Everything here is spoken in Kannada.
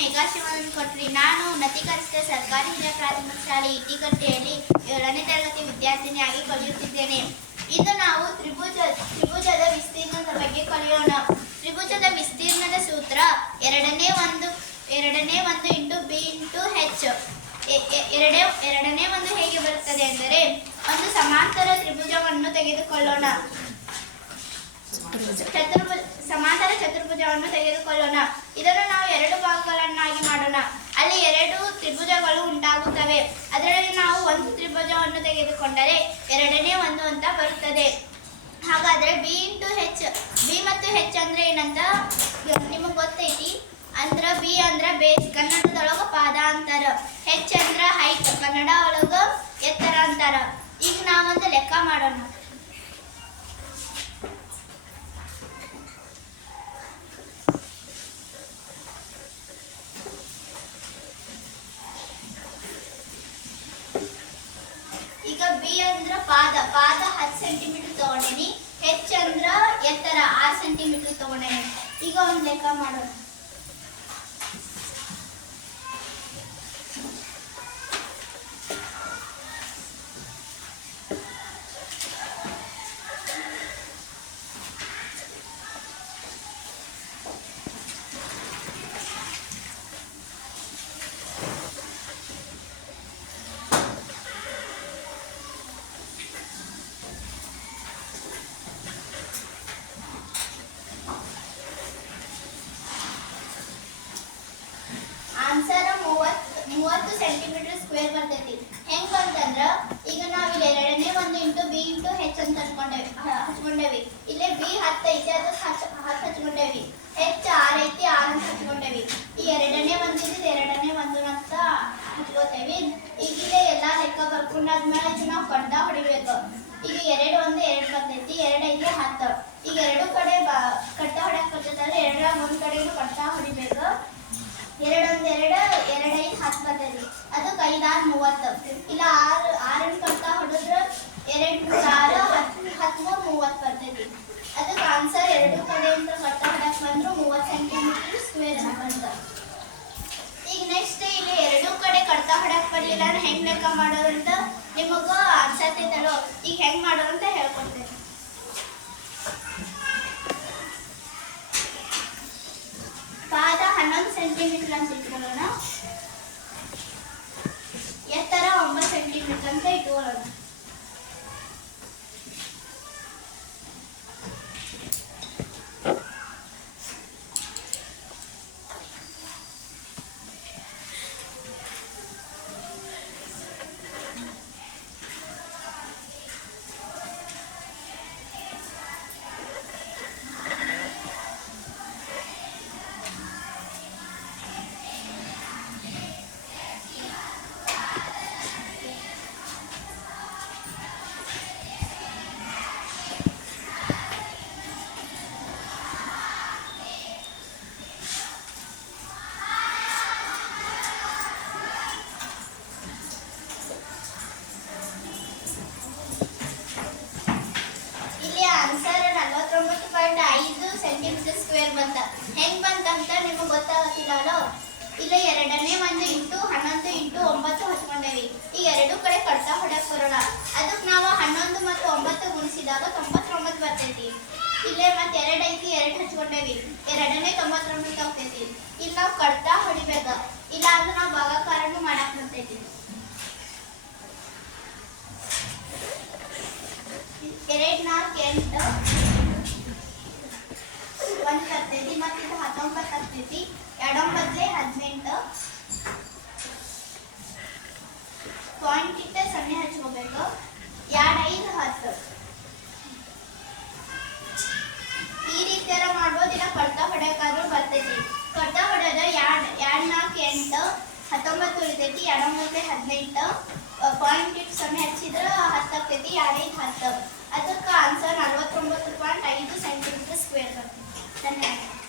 ಮೇಘಾ ಶಿವಾನಂದ ಕೊಟ್ರಿ. ನಾನು ಉನ್ನತೀಕರಿಸಿದ ಸರ್ಕಾರಿ ಹಿರಿಯ ಪ್ರಾಥಮಿಕ ಶಾಲೆ ಇಟಿಕಟ್ಟೆಯಲ್ಲಿ 7ನೇ ತರಗತಿ ವಿದ್ಯಾರ್ಥಿನಿಯಾಗಿ ಕಲಿಯುತ್ತಿದ್ದೇನೆ. ಇಂದು ನಾವು ತ್ರಿಭುಜದ ವಿಸ್ತೀರ್ಣದ ಬಗ್ಗೆ ಕಲಿಯೋಣ. ತ್ರಿಭುಜದ ವಿಸ್ತೀರ್ಣದ ಸೂತ್ರ ಎರಡನೇ ಒಂದು ಇಂಟು ಬಿ ಇಂಟು ಹೆಚ್. ಎರಡನೇ ಒಂದು ಹೇಗೆ ಬರುತ್ತದೆ ಅಂದರೆ, ಒಂದು ಸಮಾಂತರ ತ್ರಿಭುಜವನ್ನು ತೆಗೆದುಕೊಳ್ಳೋಣ. ಸಮಾಂತರ ಚತುರ್ಭುಜವನ್ನು ತೆಗೆದುಕೊಳ್ಳೋಣ. ಇದನ್ನು ನಾವು ಎರಡು ಭಾಗಗಳನ್ನಾಗಿ ಮಾಡೋಣ. ಅಲ್ಲಿ ಎರಡು ತ್ರಿಭುಜಗಳು ಉಂಟಾಗುತ್ತವೆ. ಅದರಲ್ಲಿ ನಾವು ಒಂದು ತ್ರಿಭುಜವನ್ನು ತೆಗೆದುಕೊಂಡರೆ ಎರಡನೇ ಒಂದು ಅಂತ ಬರುತ್ತದೆ. ಹಾಗಾದ್ರೆ ಬಿ ಇಂಟು ಹೆಚ್, ಬಿ ಮತ್ತು ಹೆಚ್ ಅಂದ್ರೆ ಏನಂತ ನಿಮಗೆ ಗೊತ್ತೈತಿ? ಅಂದ್ರ ಬಿ ಅಂದ್ರ ಬೇಸ್, ಕನ್ನಡದೊಳಗ ಪಾದ ಅಂತಾರ. ಹೆಚ್ ಅಂದ್ರ ಹೈಟ್, ಕನ್ನಡ ಒಳಗ ಎತ್ತರ ಅಂತಾರ. ಈಗ ನಾವೊಂದು ಲೆಕ್ಕ ಮಾಡೋಣ. ಈಗ ಬಿ ಅಂದ್ರ ಪಾದ 10 ಸೆಂಟಿಮೀಟರ್ ತಗೊಂಡೇನಿ. ಹೆಚ್ ಅಂದ್ರ ಎತ್ತರ 6 ಸೆಂಟಿಮೀಟರ್ ತಗೊಂಡೇನಿ. ಈಗ ಒಂದು ಲೆಕ್ಕ ಮಾಡೋಣ. ಆನ್ಸರ್ 30 ಸೆಂಟಿಮೀಟರ್ ಸ್ಕ್ವೇರ್ ಬರ್ತೈತಿ. ಹೆಂಗ್ ಬಂತಂದ್ರ, ಈಗ ನಾವು ಇಲ್ಲಿ ಎರಡನೇ ಒಂದು ಇಂಟು ಬಿ ಇಂಟು ಹೆಚ್ ಅಂತ ಹಚ್ಕೊಂಡೇವಿ. ಇಲ್ಲೇ ಬಿ 10 ಐತಿ, ಅದಕ್ಕೆ 10 ಹಚ್ಕೊಂಡೇವಿ. ಹೆಚ್ 6 ಐತಿ, 6 ಅಂತ ಹಚ್ಕೊಂಡೇವಿ. ಈ ಎರಡನೇ ಒಂದು ಎರಡನೇ ಒಂದು ಅಂತ ಹಚ್ಕೋತೇವಿ. ಈಗ ಇಲ್ಲೇ ಎಲ್ಲಾ ಲೆಕ್ಕ ಬರ್ಕೊಂಡಾದ್ಮೇಲೆ ಇದು ನಾವು ಕಡ್ದ ಹೊಡಿಬೇಕು. ಈಗ 2 ಒಂದು 2 ಬರ್ತೈತಿ, 2 ಐತಿ 10. ಈಗ ಎರಡು ಕಡೆ ಕಡ್ದ ಹೊಡ್ಯಾಕ್ ಬರ್ತೈತಂದ್ರೆ ಎರಡರಾಗ ಒಂದ್ ಕಡೆಗೂ ಕಡ್ದ ಹೊಡಿಬೇಕು. 2 ಒಂದು 2, 2 5 10 ಬರ್ತೈತಿ. ಅದಕ್ಕೆ 5 6 30. ಇಲ್ಲ 6 ಕಡ್ತಾ ಹೊಡೆದ್ರ 2 3 6 10 30 ಬರ್ತೈತಿ. ಅದಕ್ಕೆ ಆನ್ಸರ್ ಎರಡು ಕಡೆಯಿಂದ ಕಡ್ತಾ ಹೊಡಕ್ ಬಂದ್ರು 30 ಸೆಂಟಿಮೀಟರ್ ಸ್ಕ್ವೇರ್ ಬಂತ. ಈಗ ನೆಕ್ಸ್ಟ್ ಇಲ್ಲಿ ಎರಡು ಕಡೆ ಕಡ್ತಾ ಹೊಡಕ್ ಬರ್ಲಿಲ್ಲ ಅಂದ್ರೆ ಹೆಂಗ್ ಲೆಕ್ಕ ಮಾಡೋದು ಅಂತ ನಿಮಗ ಅನ್ಸತ್ತೈತಲ್ಲೋ. ಈಗ ಹೆಂಗ್ ಮಾಡೋದು ಅಂತ ಹೇಳ್ಕೊಡ್ತೇನೆ. ಪಾದ 11 ಸೆಂಟಿಮೀಟರ್ ಅಂತ ಇಟ್ಕೊಳ್ಳೋಣ. ಎತ್ತರ 9 ಸೆಂಟಿಮೀಟರ್ ಅಂತ ಇಟ್ಕೊಳ್ಳೋಣ. ಆನ್ಸರ್ 49.5 ಸೆಂಟಿಮೀಟರ್ ಸ್ಕ್ವೇರ್ ಬಂತ. ಹೆಂಗ್ ಬಂತಂತ ನಿಮಗೆ ಗೊತ್ತಾಗತ್ತಿಲ್ಲೋ. ಇಲ್ಲ ಎರಡನೇ ಒಂದು ಇಂಟು 11 ಇಂಟು 9 ಹಚ್ಕೊಂಡೇವಿ. ಈ ಎರಡು ಕಡೆ ಕಡ್ತಾ ಹೊಡಕ್ ಬರೋಣ. ಅದಕ್ಕೆ ನಾವು 11 ಮತ್ತು 9 ಗುಣಿಸಿದಾಗ 99 ಬರ್ತೈತಿ. ಇಲ್ಲೇ ಮತ್ತೆ 2 ಐತಿ, 2 ಹಚ್ಕೊಂಡೇವಿ. ಎರಡನೇ 99 ಹೋಗ್ತೈತಿ. ಇಲ್ಲಿ ನಾವು ಕಡ್ತಾ ಹೊಡಿಬೇಕ. ಇಲ್ಲ ಅಂದ್ರೆ ನಾವು ಭಾಗಾಕಾರನು ಮಾಡಕ್ ಬರ್ತೈತಿ. 2 4 8 1 ಬರ್ತೈತಿ. ಮತ್ತೆ ಇದು 19 ಆಗ್ತೈತಿ. 2 9 18. ಪಾಯಿಂಟ್ ಇಟ್ಟ 0 ಹಚ್ಕೋಬೇಕು. 2 5 10. ಈ ರೀತಿ ಎಲ್ಲ ಮಾಡ್ಬೋದು. ಇಲ್ಲ ಕಡ್ತಾ ಹೊಡೆಯೋಕ್ಕಾದ್ರೂ ಬರ್ತೈತಿ. ಕಡ್ತಾ ಹೊಡೆಯೋದು 2 4 8 19 ಉಳಿತೈತಿ. 2 9 18. ಪಾಯಿಂಟ್ ಇಟ್ಟು 0 ಹಚ್ಚಿದ್ರೆ 10 ಆಗ್ತೈತಿ. 2 5 10. ಅದಕ್ಕೆ ಆನ್ಸರ್ 49.5 ಸೆಂಟಿಮೀಟರ್ ಸ್ಕ್ವೇರ್ ಬರ್ತೈತಿ. ಧನ್ಯವಾದ.